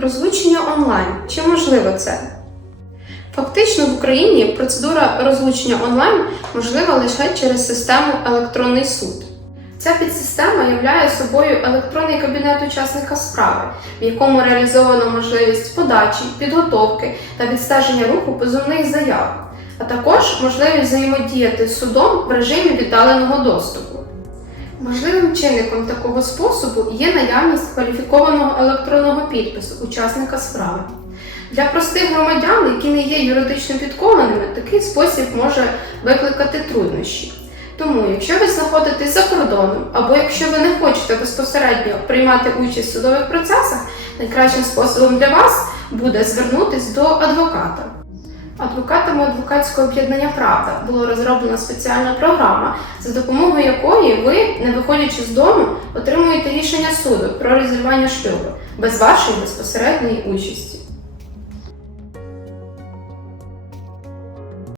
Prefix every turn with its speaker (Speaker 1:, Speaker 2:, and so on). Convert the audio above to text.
Speaker 1: Розлучення онлайн. Чи можливо це? Фактично в Україні процедура розлучення онлайн можлива лише через систему електронний суд. Ця підсистема являє собою електронний кабінет учасника справи, в якому реалізовано можливість подачі, підготовки та відстеження руху позовних заяв, а також можливість взаємодіяти з судом в режимі віддаленого доступу. Можливим чинником такого способу є наявність кваліфікованого електронного підпису учасника справи. Для простих громадян, які не є юридично підкованими, такий спосіб може викликати труднощі. Тому, якщо ви знаходитесь за кордоном, або якщо ви не хочете безпосередньо приймати участь в судових процесах, найкращим способом для вас буде звернутись до адвоката. Адвокатами адвокатського об'єднання Правда було розроблена спеціальна програма, за допомогою якої ви, не виходячи з дому, отримуєте рішення суду про розірвання шлюбу без вашої безпосередньої участі.